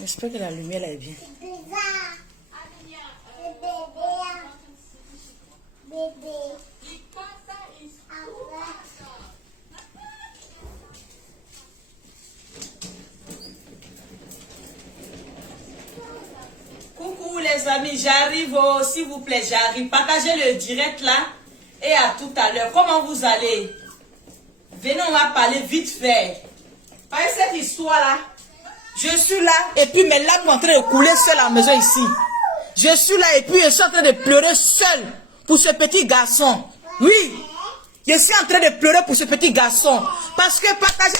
J'espère que la lumière là est bien. Coucou les amis, j'arrive, s'il vous plaît, j'arrive. Partagez le direct là et à tout à l'heure. Comment vous allez? Venez, on va parler vite fait. Voyez cette histoire là. Je suis là et puis mes larmes sont en train de couler seul à la maison ici. Je suis là et puis je suis en train de pleurer seul pour ce petit garçon. Oui, je suis en train de pleurer pour ce petit garçon. Parce que partagez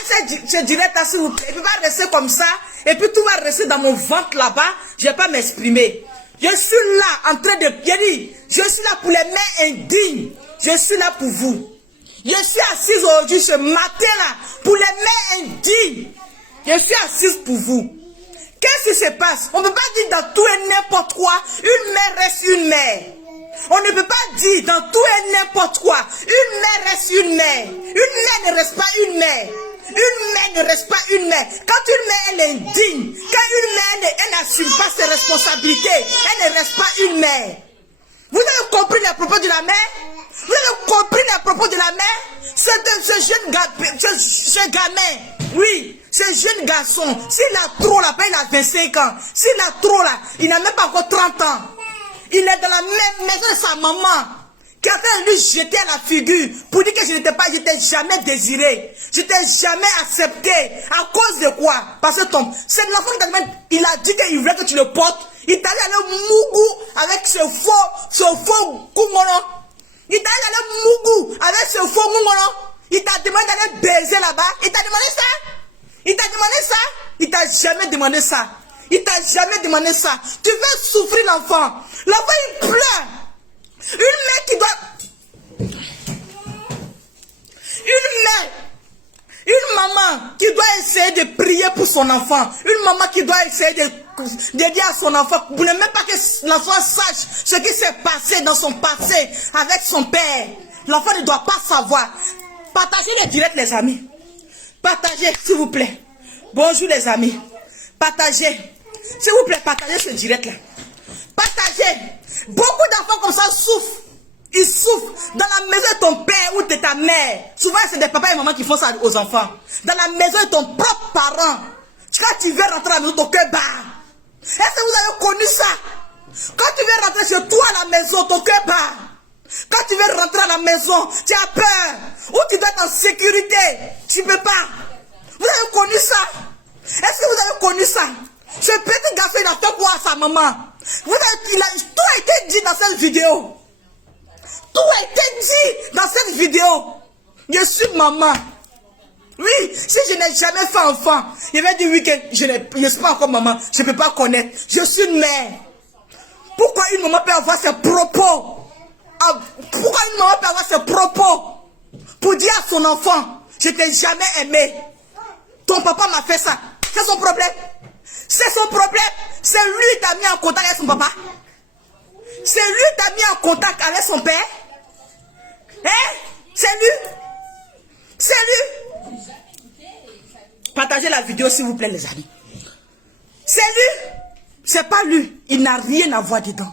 ce direct là s'il vous plaît. Il ne peut pas rester comme ça. Et puis tout va rester dans mon ventre là-bas. Je ne vais pas m'exprimer. Je suis là en train de pleurer. Je suis là pour les mains indignes. Je suis là pour vous. Je suis assise aujourd'hui ce matin-là pour les mains indignes. Je suis assise pour vous. Qu'est-ce qui se passe? On ne peut pas dire dans tout et n'importe quoi, une mère reste une mère. On ne peut pas dire dans tout et n'importe quoi, une mère reste une mère. Une mère ne reste pas une mère. Une mère ne reste pas une mère. Quand une mère elle est indigne, quand une mère elle n'assume pas ses responsabilités, elle ne reste pas une mère. Vous avez compris les propos de la mère? Vous avez compris les propos de la mère? Ce gamin, oui, ce jeune garçon, s'il a trop là, il a 25 ans. S'il a trop là, il n'a même pas encore 30 ans. Il est dans la même maison de sa maman, qui a fait lui jeter à la figure pour dire que je n'étais jamais désiré. Je n'étais jamais accepté. À cause de quoi? Parce que c'est l'enfant qui il a dit qu'il voulait que tu le portes. Il t'a dit aller mougou avec ce faux koumolo. Il t'a dit aller mougou avec ce faux mougou. Il t'a demandé d'aller baiser là-bas. Il t'a demandé ça? Il t'a demandé ça? Il t'a jamais demandé ça. Il t'a jamais demandé ça. Tu veux souffrir l'enfant. L'enfant il pleure. Une mère qui doit... Une maman qui doit essayer de prier pour son enfant. Une maman qui doit essayer de dire à son enfant, pour ne même pas que l'enfant sache ce qui s'est passé dans son passé avec son père. L'enfant ne doit pas savoir. Partagez le direct les amis. Partagez s'il vous plaît. Bonjour les amis. Partagez. S'il vous plaît, partagez ce direct là. Partagez. Beaucoup d'enfants comme ça souffrent. Ils souffrent dans la maison de ton père ou de ta mère. Souvent, c'est des papas et mamans qui font ça aux enfants. Dans la maison de ton propre parent. Quand tu veux rentrer à la maison, ton cœur bat. Est-ce que vous avez connu ça? Quand tu veux rentrer chez toi à la maison, ton cœur bat. Quand tu veux rentrer à la maison, tu as peur. Ou tu dois être en sécurité. Tu ne peux pas. Vous avez connu ça? Est-ce que vous avez connu ça? Ce petit garçon, il a fait quoi à sa maman? Tout a été dit dans cette vidéo. Tout a été dit dans cette vidéo. Je suis maman. Oui, si je n'ai jamais fait enfant, je vais dire oui que je ne suis pas encore maman. Je ne peux pas connaître. Je suis une mère. Pourquoi une maman peut avoir ses propos? Pourquoi une maman peut avoir ses propos pour dire à son enfant, je t'ai jamais aimé. Ton papa m'a fait ça. C'est son problème. C'est son problème. C'est lui qui t'a mis en contact avec son papa. C'est lui qui t'a mis en contact avec son père. Hein? C'est lui. C'est lui. Partagez la vidéo s'il vous plaît les amis. C'est lui. C'est pas lui. Il n'a rien à voir dedans.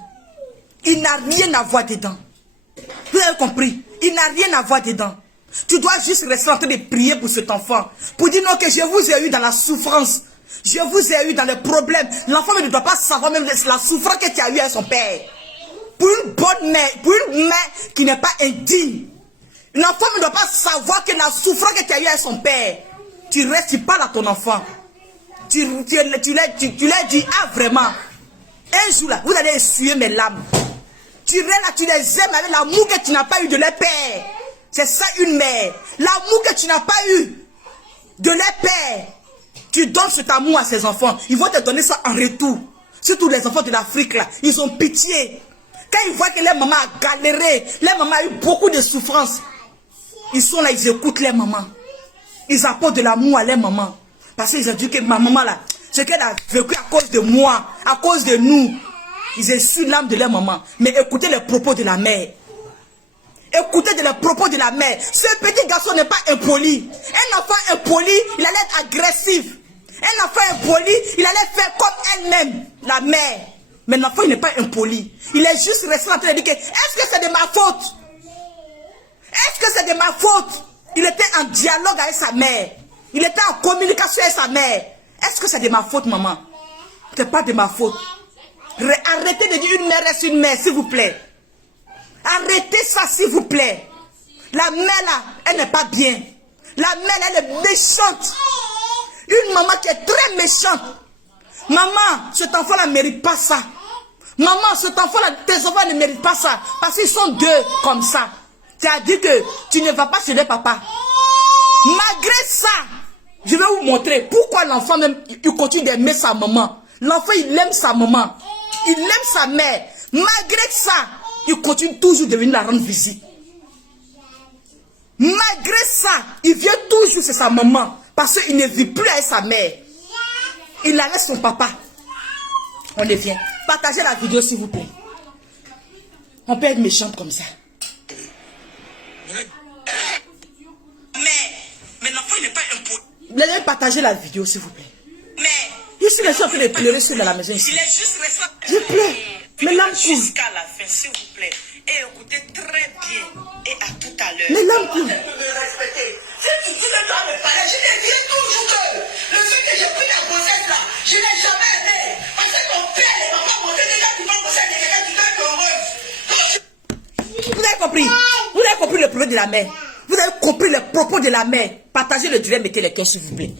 Il n'a rien à voir dedans. Vous avez compris? Il n'a rien à voir dedans. Tu dois juste rester en train de prier pour cet enfant. Pour dire non que je vous ai eu dans la souffrance. Je vous ai eu dans les problèmes. L'enfant ne doit pas savoir même la souffrance que tu as eu avec son père. Pour une bonne mère, pour une mère qui n'est pas indigne. L'enfant ne doit pas savoir que la souffrance que tu as eu avec son père. Tu restes, tu parles à ton enfant. Tu lui as dit, ah vraiment. Un jour là, vous allez essuyer mes larmes. Tu restes là, tu les aimes avec l'amour que tu n'as pas eu de leur père. C'est ça une mère. L'amour que tu n'as pas eu de leur père. Tu donnes cet amour à ces enfants. Ils vont te donner ça en retour. Surtout les enfants de l'Afrique là. Ils ont pitié. Quand ils voient que leur maman a galéré, leur maman a eu beaucoup de souffrance. Ils sont là, ils écoutent leur maman. Ils apportent de l'amour à leur maman. Parce qu'ils ont dit que ma maman là, ce qu'elle a vécu à cause de moi, à cause de nous. Ils essuient l'âme de leur maman. Mais écoutez les propos de la mère. Écoutez les propos de la mère. Ce petit garçon n'est pas impoli. Un enfant impoli, il allait être agressif. Un enfant impoli, il allait faire comme elle-même, la mère. Mais l'enfant, il n'est pas impoli. Il est juste resté en train de dire que, est-ce que c'est de ma faute? Est-ce que c'est de ma faute? Il était en dialogue avec sa mère. Il était en communication avec sa mère. Est-ce que c'est de ma faute, maman? C'est pas de ma faute. Arrêtez de dire une mère reste une mère, s'il vous plaît. Arrêtez ça, s'il vous plaît. La mère, là, elle n'est pas bien. La mère, elle est méchante. Une maman qui est très méchante. Maman, cet enfant-là ne mérite pas ça. Maman, cet enfant-là, tes enfants ne méritent pas ça. Parce qu'ils sont deux comme ça. Tu as dit que tu ne vas pas chez les papas. Malgré ça, je vais vous montrer pourquoi l'enfant même, il continue d'aimer sa maman. L'enfant, il aime sa maman. Il aime sa mère. Malgré ça, il continue toujours de venir la rendre visite. Malgré ça, il vient toujours chez sa maman. Parce qu'il ne vit plus avec sa mère. Il la laisse son papa. On les vient. Partagez la vidéo s'il vous plaît. On peut être méchante comme ça. Mais l'enfant il n'est pas impoli. Laissez partager la vidéo s'il vous plaît. Mais je suis resté en train de pleurer sur la maison ici. Il est juste resté. Je pleure. Mais l'âme coule. Jusqu'à la fin s'il vous plaît. Et écoutez très bien. Et à tout à l'heure. Mais l'âme coule. Si tu dis le droit de parler, je te dirai toujours que le fait que j'ai pris la grossesse là, je n'ai jamais aimé. Parce que ton père et ma maman m'ont dit déjà tu vas grossesse de quelqu'un, tu dois être heureuse. Vous avez compris? Vous avez compris le propos de la mère? Vous avez compris le propos de la mère? Partagez le direct, mettez les cœurs s'il vous plaît.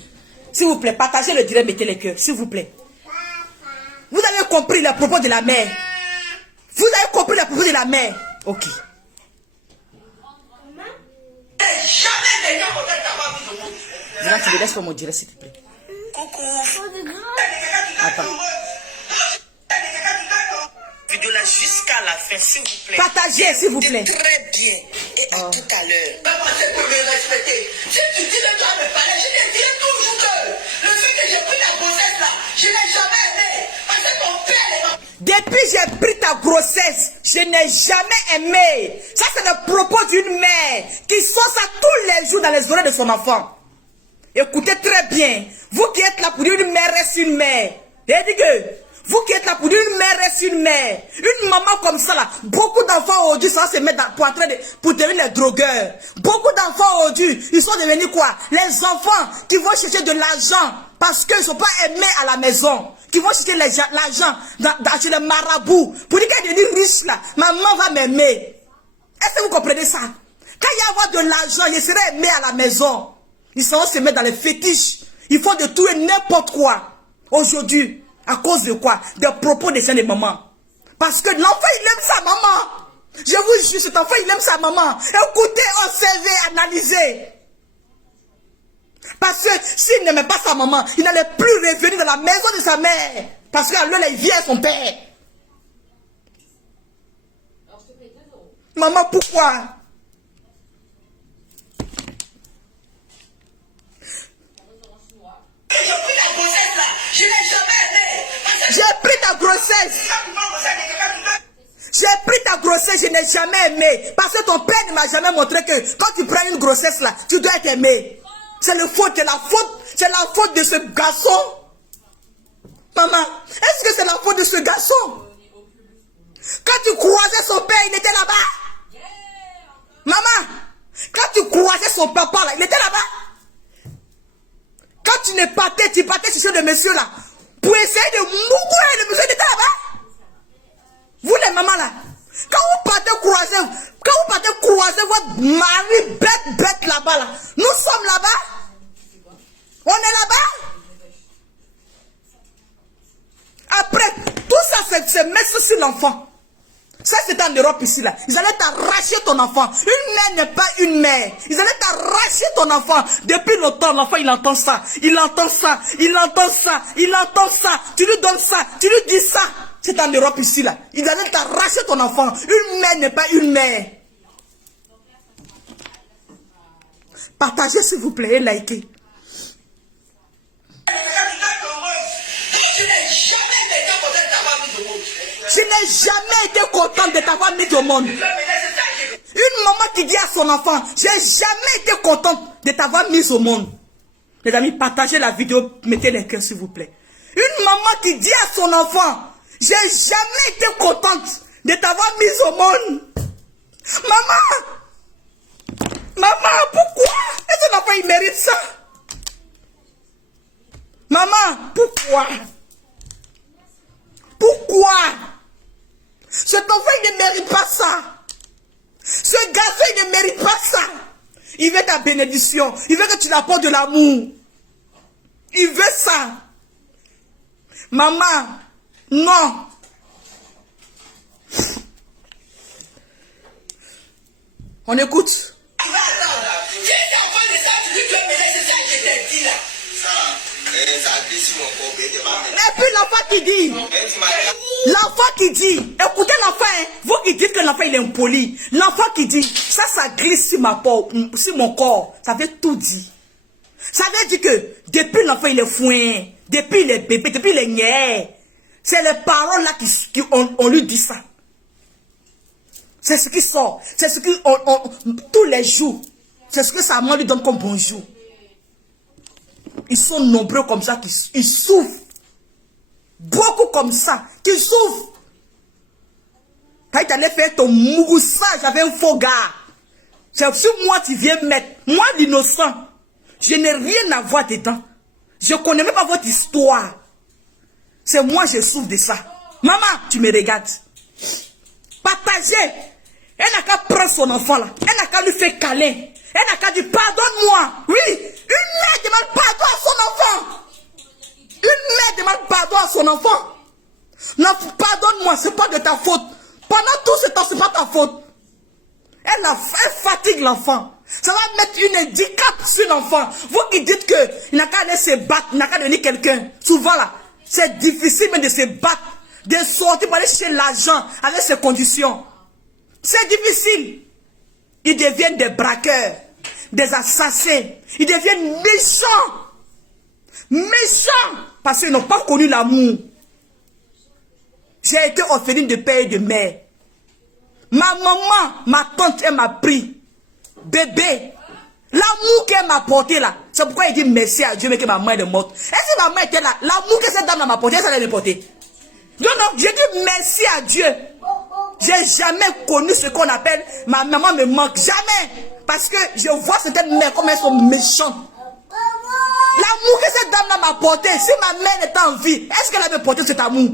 S'il vous plaît, partagez le direct, mettez les cœurs s'il vous plaît. Vous avez compris le propos de la mère? Vous avez compris le propos de la mère? Ok. Là, tu me laisses pour mon direct, s'il te plaît. Coucou. Attends. Vidéo là jusqu'à la fin, s'il vous plaît. Partagez, s'il vous plaît. Très bien. Et à tout à l'heure. Pour me respecter. Si tu dis le droit de parler, je te dirai toujours que le fait que j'ai pris la grossesse là, je n'ai jamais aimé. Parce que ton père est ma... Depuis j'ai pris ta grossesse, je n'ai jamais aimé. Ça, c'est le propos d'une mère qui sort ça tous les jours dans les oreilles de son enfant. Écoutez très bien. Vous qui êtes là pour dire une mère reste une mère. Vous qui êtes là pour dire une mère reste une mère. Une maman comme ça là. Beaucoup d'enfants aujourd'hui ça se mettre pour devenir les drogueurs. Beaucoup d'enfants aujourd'hui, ils sont devenus quoi? Les enfants qui vont chercher de l'argent parce qu'ils ne sont pas aimés à la maison. Qui vont chercher l'argent chez les marabouts. Pour dire qu'elle est devenue riche là. Maman va m'aimer. Est-ce que vous comprenez ça? Quand il y a avoir de l'argent, ils seraient aimés à la maison. Ils sont se mettre dans les fétiches. Ils font de tout et n'importe quoi. Aujourd'hui, à cause de quoi? Des propos des de maman. Parce que l'enfant, il aime sa maman. Je vous jure, cet enfant, il aime sa maman. Écoutez, observez, analysez. Parce que s'il n'aimait pas sa maman, il n'allait plus revenir dans la maison de sa mère. Parce qu'alors, il vient à son père. Maman, pourquoi? J'ai pris la grossesse là, je n'ai jamais aimé. J'ai pris ta grossesse. J'ai pris ta grossesse, je n'ai jamais aimé. Parce que ton père ne m'a jamais montré que quand tu prends une grossesse là, tu dois être aimé. C'est la faute de ce garçon. Maman, est-ce que c'est la faute de ce garçon? Quand tu croisais son père, il était là-bas. Maman, quand tu croisais son papa là, il était là-bas. Quand tu partais sur le monsieur là, pour essayer de mourir, le monsieur était là-bas. Vous les mamans là, quand vous partez croiser votre mari bête là-bas là, nous sommes là-bas. On est là-bas. Après, tout ça c'est mettre sur l'enfant. Ça c'est en Europe ici là. Ils allaient t'arracher ton enfant. Une mère n'est pas une mère. Ils allaient t'arracher ton enfant. Depuis longtemps, l'enfant il entend ça. Il entend ça. Il entend ça. Il entend ça. Tu lui donnes ça. Tu lui dis ça. C'est en Europe ici là. Ils allaient t'arracher ton enfant. Une mère n'est pas une mère. Partagez s'il vous plaît et likez. Je n'ai jamais été contente de t'avoir mis au monde. Une maman qui dit à son enfant, j'ai jamais été contente de t'avoir mis au monde. Les amis, partagez la vidéo, mettez les cœurs s'il vous plaît. Une maman qui dit à son enfant, j'ai jamais été contente de t'avoir mise au monde. Maman, pourquoi? Est-ce que l'enfant il mérite ça? Maman, pourquoi? Pourquoi? Cet enfant il ne mérite pas ça. Ce garçon il ne mérite pas ça. Il veut ta bénédiction. Il veut que tu l'apportes de l'amour. Il veut ça. Maman, non. On écoute. Et puis l'enfant qui dit, écoutez l'enfant, hein, vous qui dites que l'enfant il est impoli, l'enfant qui dit, ça glisse sur ma peau, sur mon corps, ça veut tout dire. Ça veut dire que depuis l'enfant il est fouin, depuis il est bébé, depuis il est niais, c'est les paroles là qui on lui dit ça. C'est ce qui sort, c'est ce qui tous les jours, c'est ce que sa maman lui donne comme bonjour. Ils sont nombreux comme ça, ils souffrent. Beaucoup comme ça, qui souffrent. Quand tu allais faire ton mouroussage avec un faux gars, c'est sur moi tu viens mettre. Moi l'innocent, je n'ai rien à voir dedans. Je ne connais même pas votre histoire. C'est moi je souffre de ça. Maman, tu me regardes. Partagez. Elle n'a qu'à prendre son enfant là. Elle n'a qu'à lui faire câlin. Elle n'a qu'à dire pardonne-moi. Oui, une mère demande pardon à son enfant. Une mère demande pardon à son enfant. Non, pardonne-moi, c'est pas de ta faute. Pendant tout ce temps, c'est pas ta faute. Elle fatigue l'enfant. Ça va mettre une handicap sur l'enfant. Vous qui dites qu'il n'a qu'à aller se battre, il n'a qu'à devenir quelqu'un. Souvent là, c'est difficile même de se battre, de sortir pour aller chercher l'argent avec ces conditions. C'est difficile. Ils deviennent des braqueurs, des assassins. Ils deviennent méchants. Méchants. Parce qu'ils n'ont pas connu l'amour. J'ai été orpheline de père et de mère. Ma maman, ma tante, elle m'a pris. Bébé. L'amour qu'elle m'a porté là. C'est pourquoi il dit merci à Dieu, mais que ma mère est morte. Est-ce que ma mère était là? L'amour que cette dame m'a porté, ça allait me porter. Non, je dis merci à Dieu. J'ai jamais connu ce qu'on appelle ma maman me manque. Jamais. Parce que je vois certaines mères comme elles sont méchantes. L'amour que cette dame-là m'a porté, si ma mère était en vie, est-ce qu'elle avait porté cet amour?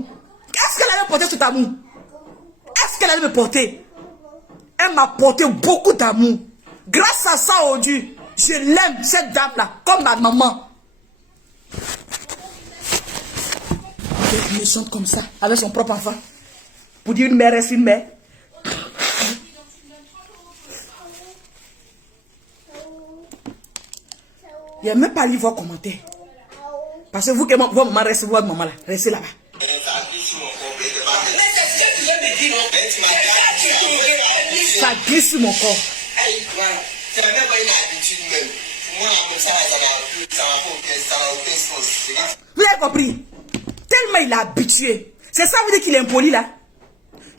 Est-ce qu'elle avait porté cet amour? Est-ce qu'elle avait porté? Elle m'a porté beaucoup d'amour. Grâce à ça, aujourd'hui, je l'aime, cette dame-là, comme ma maman. Elle est méchante comme ça, avec son propre enfant. Pour dire une mère reste une mère. Il n'y a même pas lu vos commentaires. Parce que vous, que votre maman reste, votre maman là, restez là-bas. Ça glisse sur mon corps. Vous avez compris? Tellement il est habitué. C'est ça vous dites qu'il est impoli là?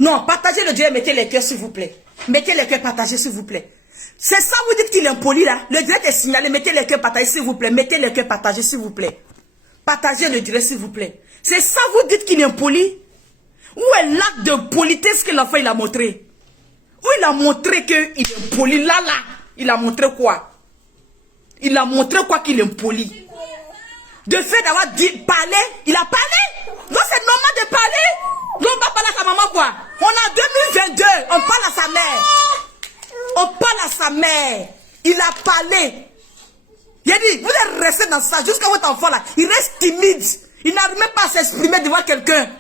Non, partagez le direct, mettez les cœurs s'il vous plaît. Mettez les cœurs, partagez s'il vous plaît. C'est ça vous dites qu'il est impoli là? Le direct est signalé, mettez les cœurs, partagez s'il vous plaît. Mettez les cœurs, partagez s'il vous plaît. Partagez le direct s'il vous plaît. C'est ça vous dites qu'il est impoli? Où est l'acte de politesse que l'enfant il a montré? Où il a montré qu'il est impoli? Là, il a montré quoi? Il a montré quoi qu'il est impoli? De fait d'avoir dit parler, il a parlé? Non, c'est normal de parler? Non, on va parler à sa maman quoi? On est en 2022, on parle à sa mère. On parle à sa mère. Il a parlé. Il a dit, vous êtes resté dans ça jusqu'à votre enfant là. Il reste timide. Il n'arrive même pas à s'exprimer devant quelqu'un.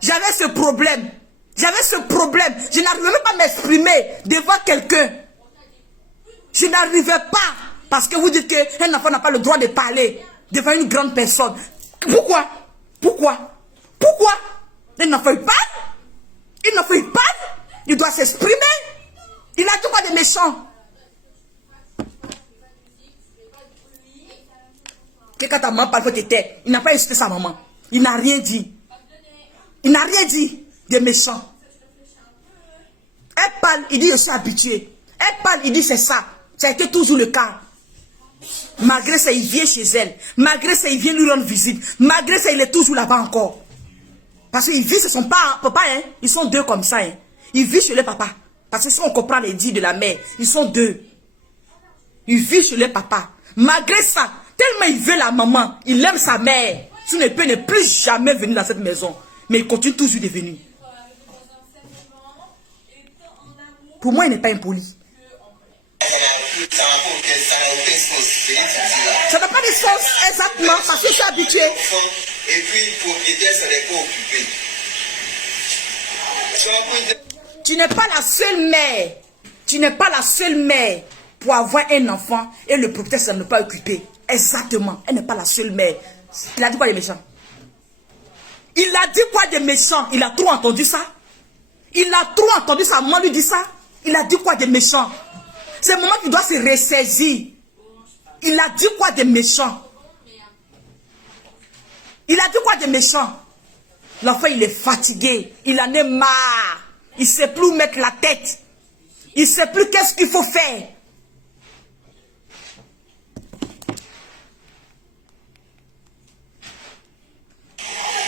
J'avais ce problème. J'avais ce problème. Je n'arrivais même pas à m'exprimer devant quelqu'un. Je n'arrivais pas. Parce que vous dites qu'un enfant n'a pas le droit de parler devant une grande personne. Pourquoi? Pourquoi? Pourquoi? Un enfant il parle? Un enfant il parle? Il doit s'exprimer. Il a tout pas de méchant. Que quand ta maman parle, il faut te taire. Il n'a pas insulté sa maman. Il n'a rien dit. Il n'a rien dit de méchant. Elle parle, il dit je suis habitué. Elle parle, il dit c'est ça. Ça a été toujours le cas. Malgré ça, il vient chez elle. Malgré ça, il vient lui rendre visite. Malgré ça, il est toujours là-bas encore. Parce qu'il vit chez son papa, hein. Ils sont deux comme ça, hein. Il vit chez le papa. Parce que si on comprend les dits de la mère, ils sont deux. Il vit chez le papa. Malgré ça, tellement il veut la maman, il aime sa mère. Si ne peut ne plus jamais venir dans cette maison. Mais il continue toujours de venir. Pour moi, il n'est pas impoli. Ça n'a pas de sens exactement parce que je suis habitué. Et puis, le propriétaire, ça n'est pas occupé. Tu n'es pas la seule mère. Tu n'es pas la seule mère pour avoir un enfant et le propriétaire, ça ne pas occupé. Exactement. Elle n'est pas la seule mère. Il a dit quoi des méchants? Il a dit quoi des méchants? Il a trop entendu ça? Il a trop entendu sa maman lui dit ça? Il a dit quoi des méchants? C'est le moment qu'il doit se ressaisir. Il a dit quoi des méchants? Il a dit quoi des méchants? L'enfant, il est fatigué. Il en est marre. Il ne sait plus où mettre la tête. Il ne sait plus qu'est-ce qu'il faut faire.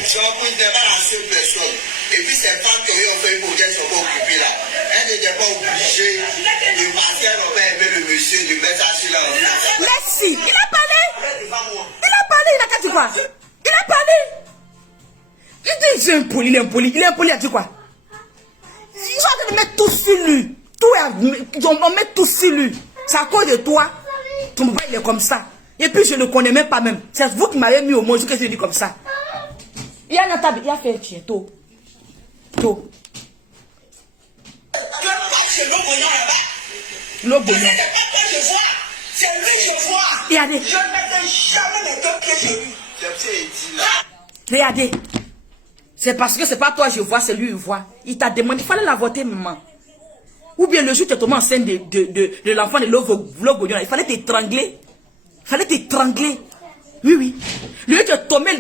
Jean-Paul n'était pas la seule personne. Et puis ces femmes qui ont fait pour qu'elles ne soient pas occupées là, elles n'étaient pas obligées de passer, elles n'ont pas aimé le monsieur, de mettre ça sur la rue. Merci. Il a parlé. Il a parlé. Il a qu'à dire quoi? Il a parlé. Il dit, il est impoli, il est impoli. Il est impoli, il a dit quoi? Ils sont en train de mettre tout sur lui. On met tout sur lui. C'est à cause de toi. Ton papa, il est comme ça. Et puis, je ne le connais même pas même. C'est vous qui m'avez mis au monde, que je dis comme ça. Il y a une table, il a fait un chien, tôt. Tôt. C'est l'Obognon là-bas. L'Obognon. C'est lui que je vois. Regardez. Je ne mettrai jamais mes deux pieds chez lui. Regardez. C'est parce que c'est pas toi je vois, c'est lui il voit. Il t'a demandé, il fallait la voter, maman. Ou bien le jour où tu es tombé enceinte de l'enfant de l'Obognon, il fallait t'étrangler. Il fallait t'étrangler. Oui, oui. Lui, tu es tombé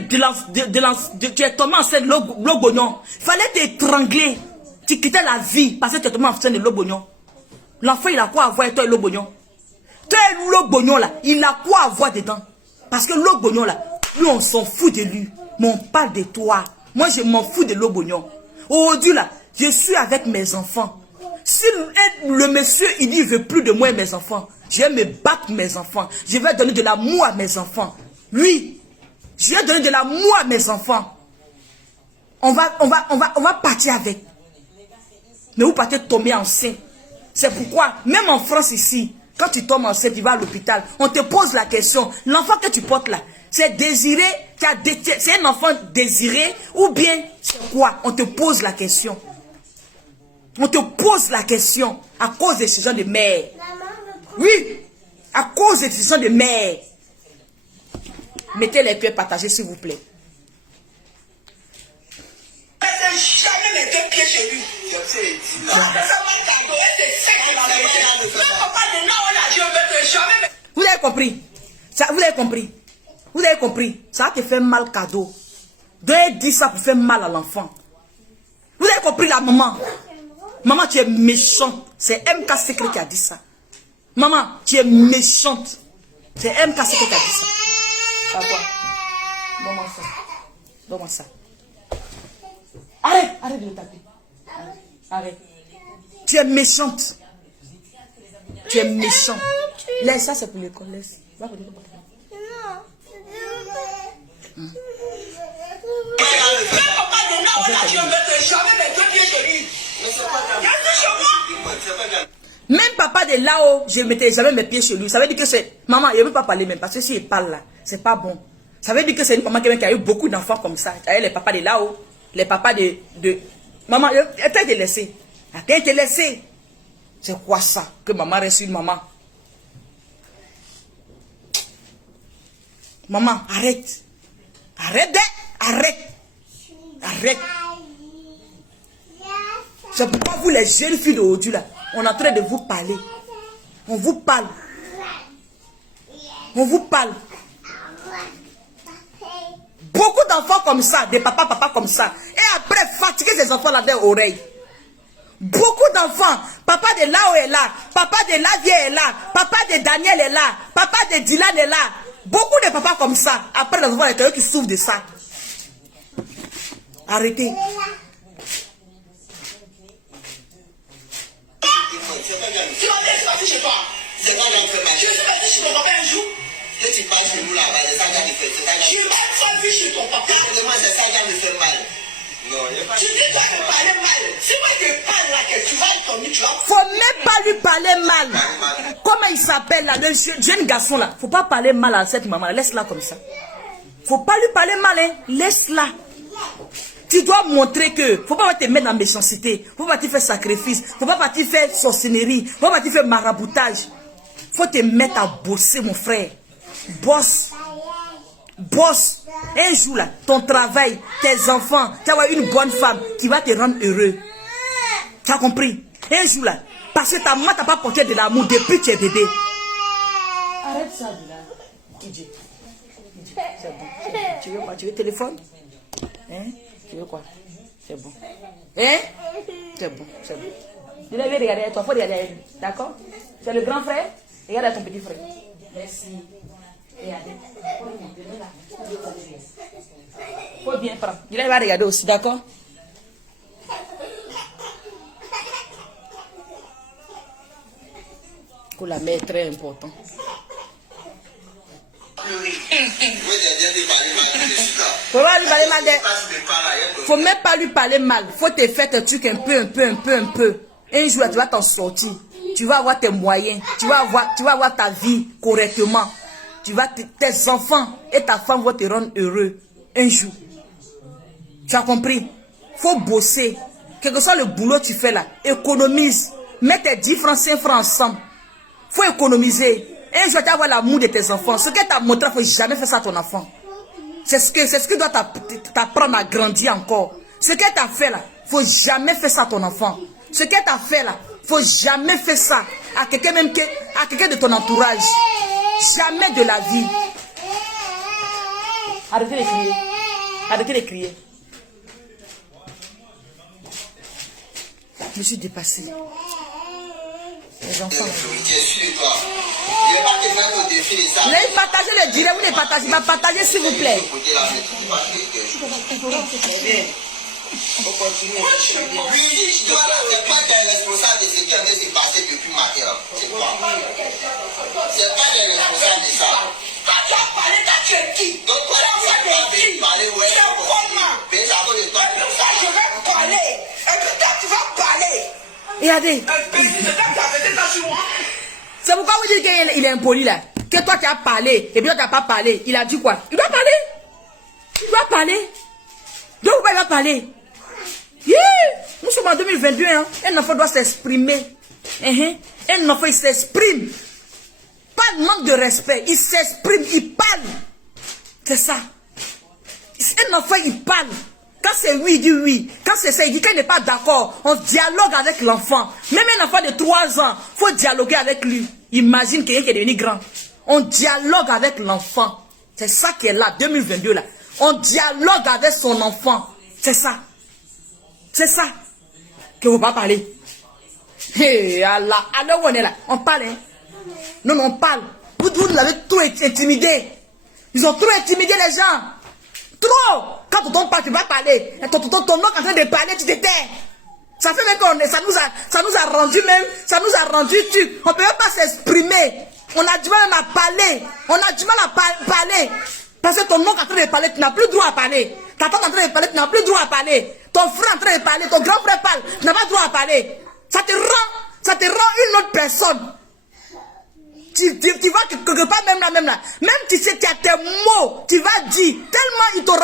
enceinte de l'Obognon. Il fallait t'étrangler. Tu quittais la vie parce que tu es tombé enceinte de l'Obognon. L'enfant, il a quoi à voir et toi et l'Obognon? Toi et l'Obognon là, il a quoi à voir dedans? Parce que l'Obognon là, lui, on s'en fout de lui. Mais on parle de toi. Moi, je m'en fous de l'Obognon. Aujourd'hui là, je suis avec mes enfants. Si le monsieur, il dit, il veut plus de moi et mes enfants, je vais me battre pour mes enfants. Je vais donner de l'amour à mes enfants. Lui, je vais donner de l'amour à mes enfants. On va partir avec. Mais vous partez tomber enceinte. C'est pourquoi, même en France ici, quand tu tombes enceinte, tu vas à l'hôpital, on te pose la question, l'enfant que tu portes là, c'est désiré, c'est un enfant désiré ou bien c'est quoi? On te pose la question. On te pose la question à cause des décisions de mère. Oui, à cause des décisions de mère. Mettez les pieds partagés s'il vous plaît. Je ne jamais mes deux pieds chez lui. Vous avez compris? Ça, vous avez compris? Vous avez compris? Ça te fait mal cadeau. De dire ça pour faire mal à l'enfant. Vous avez compris la maman? Maman, tu es méchante. C'est MK Secret qui a dit ça. Maman, tu es méchante. C'est MK Secret qui a dit ça. À quoi? Donne-moi ça. Donne-moi ça. Arrête, arrête de le taper. Arrête. Tu es méchante. Tu es méchante. Laisse ça, c'est pour l'école. Laisse. Va pour l'école. Même papa de là-haut, je ne mettais jamais mes pieds chez lui. Ça veut dire que c'est... Maman, il ne veut pas parler même. Parce que s'il parle là, c'est pas bon. Ça veut dire que c'est une maman qui a eu beaucoup d'enfants comme ça. Les papas de là-haut, les papas de... Maman, elle t'a été laissée. Elle t'a été laissée. C'est quoi ça? Que maman reste une maman. Maman, arrête. Arrête, arrête. Arrête. C'est pourquoi vous, les jeunes filles d'aujourd'hui, là, on est en train de vous parler. On vous parle. On vous parle. Beaucoup d'enfants comme ça, des papas comme ça. Et après, fatiguer ces enfants là des oreilles. Beaucoup d'enfants. Papa de Lao est là. Papa de Lavie est là. Papa de Daniel est là. Papa de Dylan est là. Beaucoup de papas comme ça. Après, les enfants, il y a qui souffrent de ça. Arrêtez. C'est quand on fait ma je suis parti chez ton papa un jour. Que tu passes chez nous là-bas, les enfants me font mal. Je n'ai même pas vu chez ton papa. Moi, c'est ça qui me fait mal. Non, il n'y a pas. Tu dis toi de parler mal. Si moi je parle là, que tu vas tomber, tu vas. Faut même pas lui parler mal. Comment il s'appelle là, le jeune garçon là. Faut pas parler mal à cette maman. Laisse-la comme ça. Faut pas lui parler mal, hein. Laisse-la. Tu dois montrer que faut pas te mettre dans méchanceté, faut pas te faire sacrifice, faut pas te faire sorcellerie, faut pas te faire maraboutage. Faut te mettre à bosser, mon frère. Bosse. Bosse. Un jour là, ton travail, tes enfants, tu vas avoir une bonne femme qui va te rendre heureux. Tu as compris? Un jour là, parce que ta maman t'a pas porté de l'amour depuis que tu es bébé. Arrête ça, là. C'est bon. Tu veux quoi? Tu veux téléphone? Hein? Tu veux quoi? C'est bon. Hein? C'est bon, c'est bon. Tu devais regarder toi, faut regarder à elle. D'accord? C'est le grand frère? Regarde à ton petit frère. Merci. Regardez. Faut bien prendre. Il va regarder aussi, d'accord? Pour la mère, très important. Faut même pas lui parler mal. Faut te faire tes trucs un peu. Un jour, tu vas t'en sortir. Tu vas avoir tes moyens. Tu vas avoir ta vie correctement. Tes enfants et ta femme vont te rendre heureux. Un jour. Tu as compris? Faut bosser. Quel que soit le boulot que tu fais là, économise. Mets tes 10 francs, 5 francs ensemble. Faut économiser. Un jour, tu vas avoir l'amour de tes enfants. Ce que tu as montré, il ne faut jamais faire ça à ton enfant. C'est ce que doit t'apprendre à grandir encore. Ce que tu as fait là, il ne faut jamais faire ça à ton enfant. Ce que tu as fait là, il ne faut jamais faire ça à quelqu'un de ton entourage. Jamais de la vie. Arrêtez de crier. Arrêtez de crier. Je suis dépassée. Les enfants. Vous allez partager le direct, vous les partagez. Partagez s'il vous plaît. Oui, c'est pas des responsables de ce qui s'est passé depuis matin. C'est quoi? C'est pas des responsables de ça. Quand tu as parlé, tu es qui? Donc toi, tu vas parler, ouais. C'est comment? Mais ça va de toi. Je vais parler. Et puis toi, tu vas parler. Regardez. C'est pourquoi vous dites qu'il est impoli là. Que toi tu as parlé et puis toi tu n'as pas parlé. Il a dit quoi? Il doit parler. Il doit parler. Donc pourquoi il va parler? Yeah. Nous sommes en 2022. Hein. Un enfant doit s'exprimer. Un enfant il s'exprime. Pas de manque de respect. Il s'exprime. Il parle. C'est ça. Un enfant il parle. Quand c'est oui, il dit oui. Quand c'est ça, il dit qu'il n'est pas d'accord. On dialogue avec l'enfant. Même un enfant de 3 ans, il faut dialoguer avec lui. Imagine quelqu'un qui est devenu grand. On dialogue avec l'enfant. C'est ça qui est là, 2022 là. On dialogue avec son enfant. C'est ça. C'est ça. Que vous ne pouvez pas parler. Hé, Allah. Alors où on est là? On parle, hein? Non, on parle. Vous nous avez tout intimidé. Ils ont trop intimidé les gens. Trop. Quand tonton parle, tu vas parler. Ton oncle est en train de parler, tu te tais. Ça fait même que ça nous a rendu même, ça nous a rendu tu. On ne peut même pas s'exprimer. On a du mal à parler. On a du mal à parler. Parce que ton oncle est en train de parler, tu n'as plus droit à parler. Ta tante est en train de parler, tu n'as plus droit à parler. Ton frère est en train de parler, ton grand frère parle, tu n'as pas droit à parler. Ça te rend une autre personne. Tu vas quelque part même là. Même tu sais, tu as tes mots, tu vas dire. Tellement ils t'ont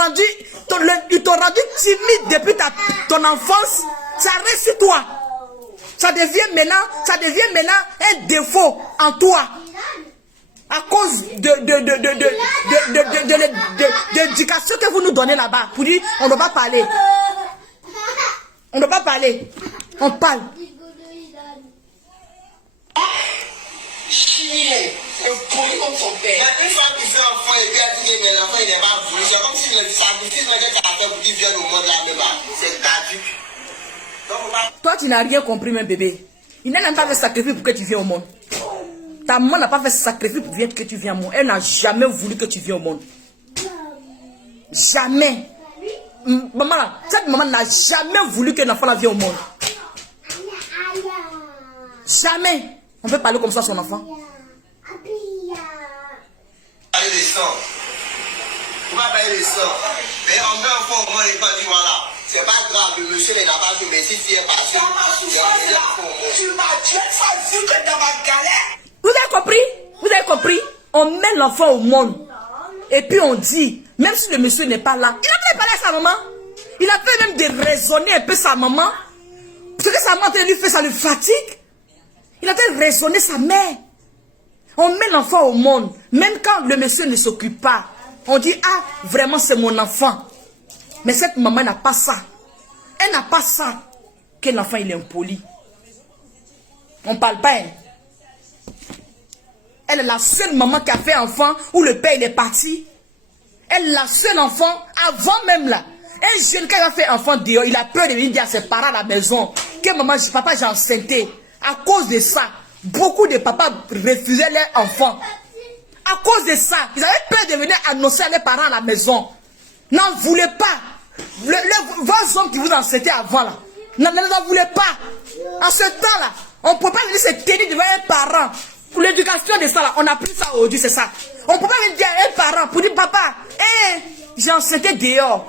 rendu timide depuis ton enfance. Ça reste sur toi. Ça devient maintenant un défaut en toi. À cause de l'éducation que vous nous donnez là-bas. Pour dire, on ne doit pas parler. On ne doit pas parler. On parle. Impoli comme son père. Mais une fois qu'il fait enfant et puis elle dit que l'enfant il n'est pas voulu, c'est comme si le sacrifice que tu as fait pour qu'il vienne au monde là-bas, c'est caduc. Toi, tu n'as rien compris, mon bébé. Il n'a pas fait sacrifice pour que tu viennes au monde. Ta maman n'a pas fait sacrifice pour que tu viennes au monde. Elle n'a jamais voulu que tu viennes au monde. Jamais. Maman, cette maman n'a jamais voulu qu'un enfant vienne au monde. Jamais. On peut parler comme ça à son enfant. Allez, les sangs. On va payer les sangs. Mais on met un fond au moins, il pas dit voilà. C'est pas grave, le monsieur n'a pas joué, mais si tu es passé, tu m'as tué, ça vu que dans ma galère. Vous avez compris? Vous avez compris? On met l'enfant au monde. Et puis on dit, même si le monsieur n'est pas là, il a peut-être parlé à sa maman. Il a fait même de raisonner un peu sa maman. Ce que sa maman lui fait, ça le fatigue. Il a peut-être raisonné sa mère. On met l'enfant au monde. Même quand le monsieur ne s'occupe pas. On dit, ah, vraiment c'est mon enfant. Mais cette maman n'a pas ça. Elle n'a pas ça. Que l'enfant il est impoli. On ne parle pas. Hein. Elle est la seule maman qui a fait enfant où le père il est parti. Elle est la seule enfant avant même là. Un jeune qui a fait enfant dehors, il a peur de venir dire à ses parents à la maison que maman, papa j'ai enceinté. À cause de ça, beaucoup de papas refusaient leurs enfants. À cause de ça, ils avaient peur de venir annoncer à leurs parents à la maison. N'en voulaient pas. Vos hommes qui vous enceintez avant là, n'en voulaient pas. En ce temps là, on ne peut pas venir se tenir devant un parent. Pour l'éducation de ça là, on a pris ça aujourd'hui, c'est ça. On ne peut pas venir dire à un parent pour dire papa, j'ai enceinté dehors.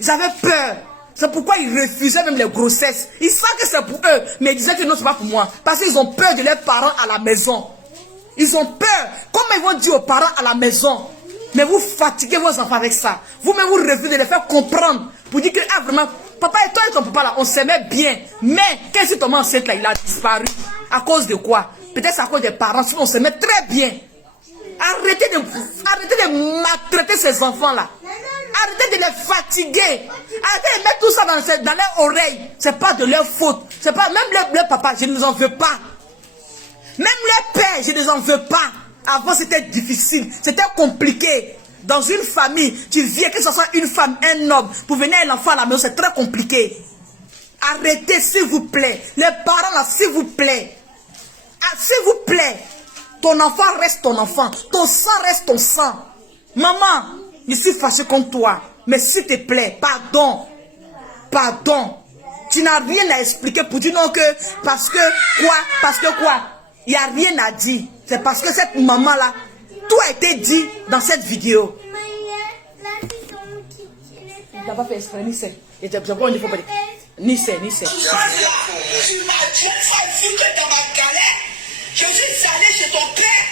Ils avaient peur. C'est pourquoi ils refusaient même les grossesses. Ils savent que c'est pour eux, mais ils disaient que non, c'est pas pour moi. Parce qu'ils ont peur de leurs parents à la maison. Ils ont peur. Comment ils vont dire aux parents à la maison? Mais vous fatiguez vos enfants avec ça. Vous-même, vous refusez de les faire comprendre. Pour dire que, ah vraiment, papa et toi et ton papa là, on s'aimait bien. Mais, qu'est-ce que ton enceinte là, il a disparu? À cause de quoi? Peut-être à cause des parents, sinon on s'aimait très bien. Arrêtez de maltraiter ces enfants-là. Arrêtez de les fatiguer. Arrêtez de mettre tout ça dans leurs oreilles. C'est pas de leur faute. C'est pas, même leur papa, je ne les en veux pas. Même leur père, je ne les en veux pas. Avant, c'était difficile. C'était compliqué. Dans une famille, tu viens que ce soit une femme, un homme, pour venir un enfant à la maison, c'est très compliqué. Arrêtez, s'il vous plaît. Les parents là, s'il vous plaît. Ah, s'il vous plaît. Ton enfant reste ton enfant. Ton sang reste ton sang. Maman, je suis fâché contre toi. Mais s'il te plaît, pardon. Pardon. Tu n'as rien à expliquer pour dire non que... Parce que quoi? Parce que quoi? Il n'y a rien à dire. C'est parce que cette maman-là, tout a été dit dans cette vidéo. Il n'a pas fait exprès, ni c'est. Ni c'est. Tu m'as vu que dans ma galère, je suis allé chez ton père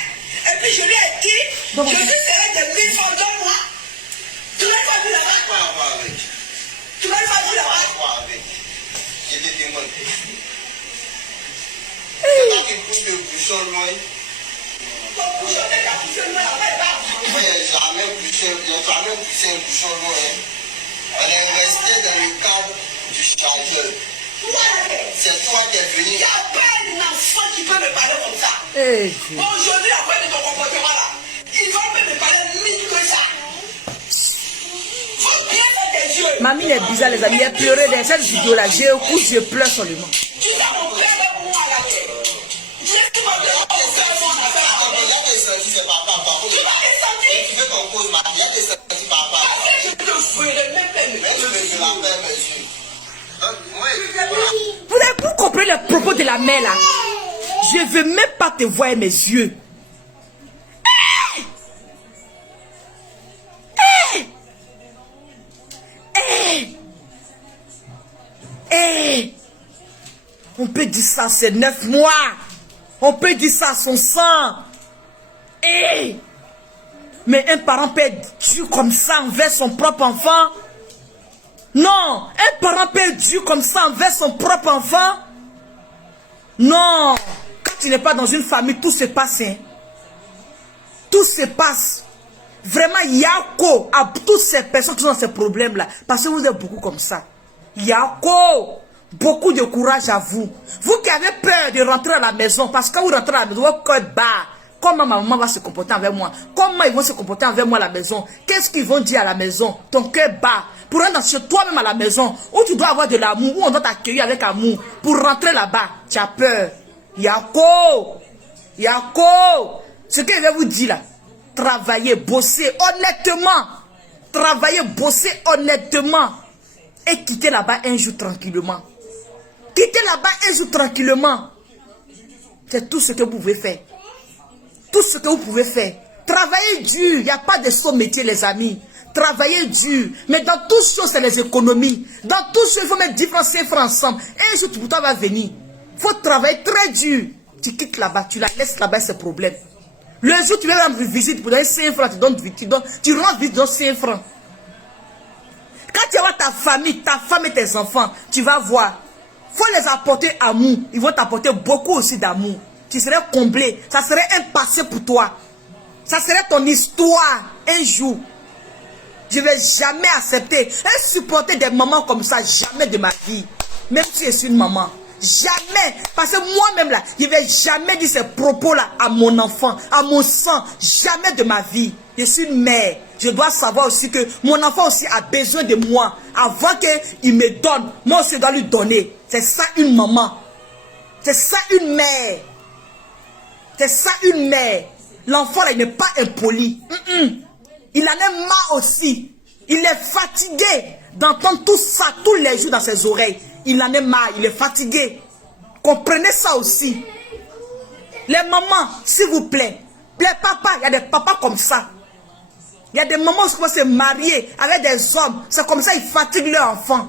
et puis je lui ai dit, je suis allé de 1000 francs de moi. Tu l'as pas vu là-bas? Tu l'as pas vu là-bas? J'étais témoin. C'est toi qui pousse le bouchon loin. Ton bouchon n'est pas poussé loin, après j'ai jamais poussé un bouchon loin. On est resté dans le cadre du chargeur. C'est toi qui es venu. Il n'y a pas un enfant qui peut me parler comme ça. Aujourd'hui, après de ton comportement là, ils vont me parler mieux que ça. Faut bien faire tes yeux. Mamie est bizarre, les amis. Elle pleurait dans cette vidéo là. J'écoute, je pleure seulement. Tu as mon père avec moi là. Tu veux qu'on cause ma vie, tu veux papa. Je te ferai même Vous comprenez le propos de la mère là? Je ne veux même pas te voir mes yeux. On peut dire ça, c'est 9 mois. On peut dire ça, son sang. Mais un parent peut être dur comme ça envers son propre enfant? Non, un parent peut être dur comme ça envers son propre enfant? Non, quand tu n'es pas dans une famille, tout se passe. Hein? Tout se passe. Vraiment, Yako, à toutes ces personnes qui ont ces problèmes-là, parce que vous êtes beaucoup comme ça. Yako, beaucoup de courage à vous. Vous qui avez peur de rentrer à la maison, parce que quand vous rentrez à la maison, votre cœur bat. Comment ma maman va se comporter avec moi? Comment ils vont se comporter avec moi à la maison? Qu'est-ce qu'ils vont dire à la maison? Ton cœur bat. Pour rentrer chez toi-même à la maison, où tu dois avoir de l'amour, où on doit t'accueillir avec amour. Pour rentrer là-bas, tu as peur. Yako! Ce que je vais vous dire là, travaillez, bossez honnêtement. Travaillez, bossez honnêtement. Et quittez là-bas un jour tranquillement. Quittez là-bas un jour tranquillement. C'est tout ce que vous pouvez faire. Tout ce que vous pouvez faire. Travaillez dur. Il n'y a pas de saut métier, les amis. Travaillez dur. Mais dans toutes choses, c'est les économies. Dans toutes choses, il faut mettre 10 francs, 5 francs ensemble. Et un jour, tout va venir. Il faut travailler très dur. Tu quittes là-bas, tu la laisses là-bas, c'est problème. Le jour où tu vas rendre visite pour donner 5 francs, tu rends visite dans 5 francs. Quand tu vas voir ta famille, ta femme et tes enfants, tu vas voir. Il faut les apporter amour. Ils vont t'apporter beaucoup aussi d'amour. Tu serais comblé. Ça serait un passé pour toi. Ça serait ton histoire un jour. Je ne vais jamais accepter et supporter des mamans comme ça. Jamais de ma vie. Même si je suis une maman. Jamais. Parce que moi-même là, je ne vais jamais dire ces propos-là à mon enfant, à mon sang. Jamais de ma vie. Je suis une mère. Je dois savoir aussi que mon enfant aussi a besoin de moi. Avant qu'il me donne, moi aussi je dois lui donner. C'est ça une maman. C'est ça une mère. C'est ça une mère. L'enfant là, il n'est pas impoli. Il en est marre aussi. Il est fatigué d'entendre tout ça tous les jours dans ses oreilles. Il en est marre, il est fatigué. Comprenez ça aussi. Les mamans, s'il vous plaît. Les papas, il y a des papas comme ça. Il y a des mamans qui vont se marier avec des hommes. C'est comme ça, ils fatiguent leurs enfants.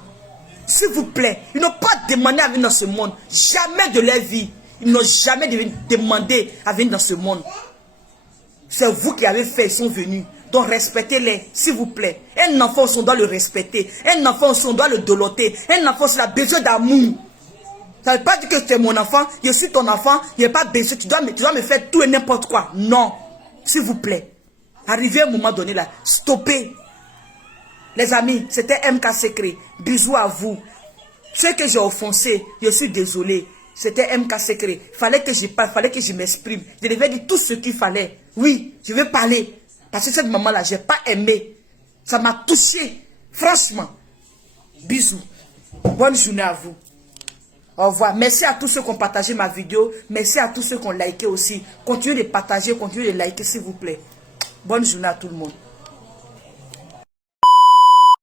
S'il vous plaît, ils n'ont pas demandé à venir dans ce monde. Jamais de leur vie. Ils n'ont jamais demandé à venir dans ce monde. C'est vous qui avez fait, ils sont venus. Donc respectez-les, s'il vous plaît. Un enfant, on doit le respecter. Un enfant, on doit le doloter. Un enfant, il a besoin d'amour. Ça ne veut pas dire que tu es mon enfant, je suis ton enfant, il n'y a pas besoin, tu dois me faire tout et n'importe quoi. Non, s'il vous plaît. Arrivez à un moment donné là, stoppez. Les amis, c'était MK Secret. Bisous à vous. Ceux que j'ai offensé, je suis désolé. C'était MK Secret. Fallait que je parle, fallait que je m'exprime. Je devais dire tout ce qu'il fallait. Oui, je vais parler. Parce que cette maman-là, je n'ai pas aimé. Ça m'a touché. Franchement. Bisous. Bonne journée à vous. Au revoir. Merci à tous ceux qui ont partagé ma vidéo. Merci à tous ceux qui ont liké aussi. Continuez de partager, continuez de liker s'il vous plaît. Bonne journée à tout le monde.